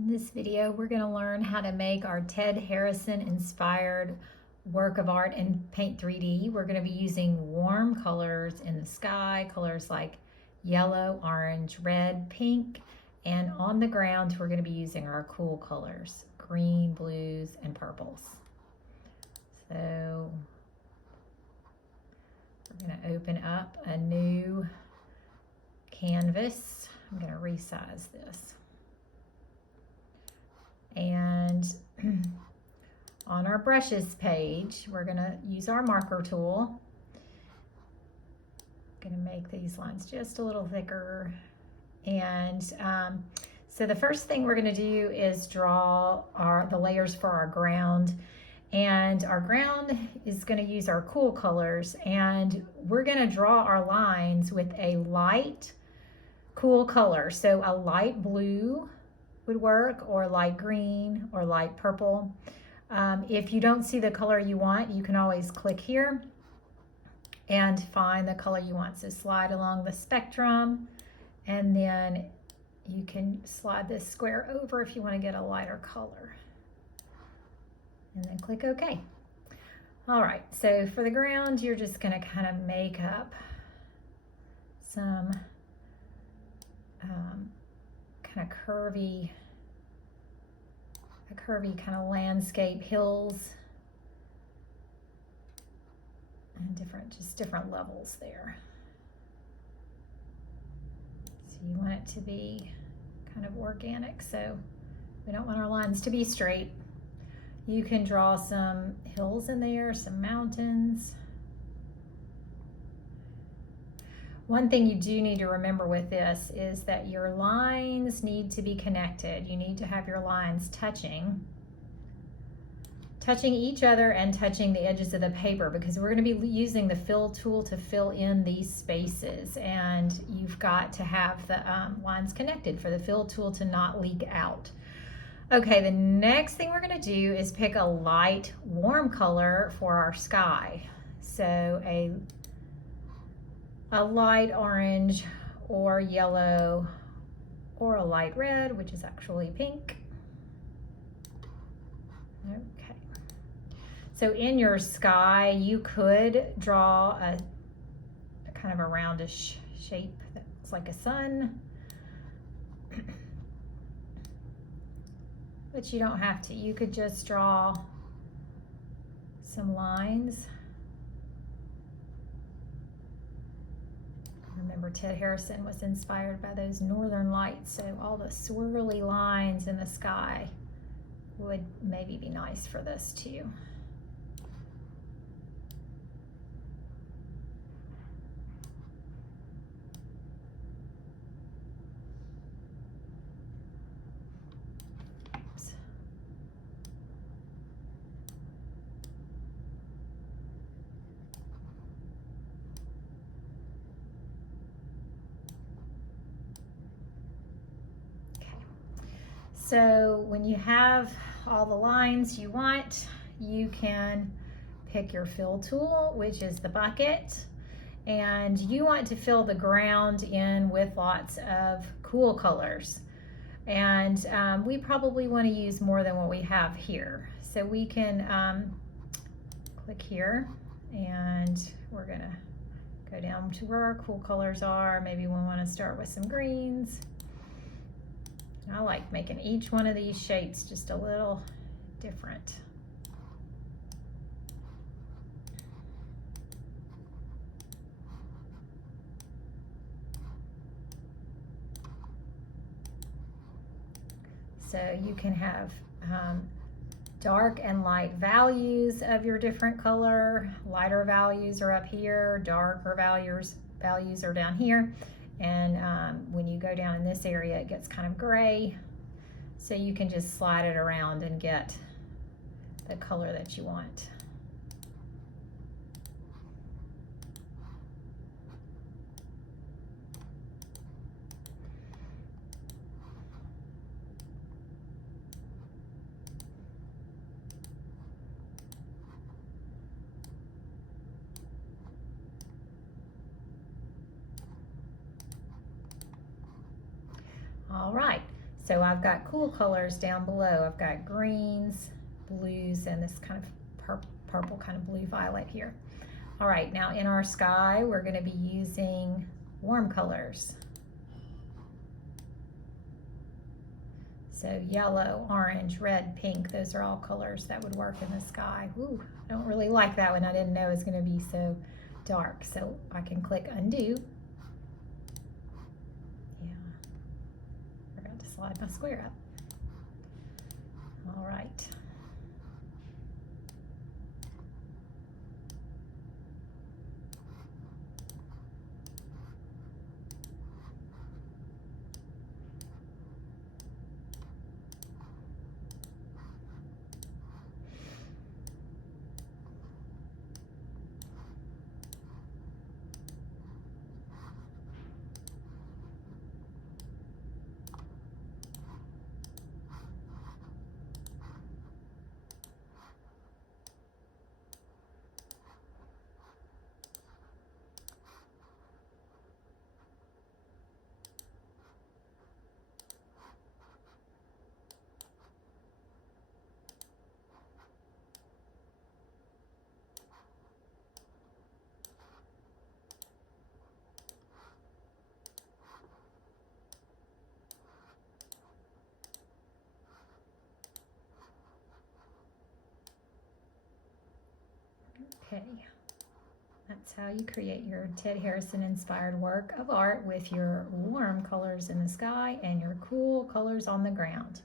In this video, we're going to learn how to make our Ted Harrison inspired work of art in Paint 3D. We're going to be using warm colors in the sky, colors like yellow, orange, red, pink, and on the ground, we're going to be using our cool colors, green, blues, and purples. So we're going to open up a new canvas. I'm going to resize this. And on our brushes page, we're going to use our marker tool. I'm going to make these lines just a little thicker. And so the first thing we're going to do is draw the layers for our ground. And our ground is going to use our cool colors. And we're going to draw our lines with a light cool color. So a light blue would work, or light green, or light purple. If you don't see the color you want, you can always click here and find the color you want. So slide along the spectrum, and then you can slide this square over if you want to get a lighter color. And then click OK. All right, so for the ground, you're just going to kind of make up some kind of curvy kind of landscape hills and different levels there. So you want it to be kind of organic, so we don't want our lines to be straight. You can draw some hills in there, some mountains. One thing you do need to remember with this is that your lines need to be connected. You need to have your lines touching each other and touching the edges of the paper, because we're going to be using the fill tool to fill in these spaces, and you've got to have the lines connected for the fill tool to not leak out. Okay, the next thing we're going to do is pick a light warm color for our sky. So a light orange or yellow, or a light red, which is actually pink. Okay. So in your sky, you could draw a kind of a roundish shape that looks like a sun. But you don't have to. You could just draw some lines. Remember, Ted Harrison was inspired by those northern lights, so all the swirly lines in the sky would maybe be nice for this too. Oops. So when you have all the lines you want, you can pick your fill tool, which is the bucket, and you want to fill the ground in with lots of cool colors. And we probably want to use more than what we have here. So we can click here, and we're going to go down to where our cool colors are. Maybe we want to start with some greens. I like making each one of these shapes just a little different. So you can have dark and light values of your different color. Lighter values are up here, darker values are down here. And when you go down in this area, it gets kind of gray. So you can just slide it around and get the color that you want. All right, So I've got cool colors down below. I've got greens, blues, and this kind of purple kind of blue violet here. All right, now in our sky, we're going to be using warm colors. So yellow, orange, red, pink, those are all colors that would work in the sky. Ooh, I don't really like that one. I didn't know it was going to be so dark. So I can click undo. Yeah, forgot to slide my square up. All right. Okay, that's how you create your Ted Harrison inspired work of art with your warm colors in the sky and your cool colors on the ground.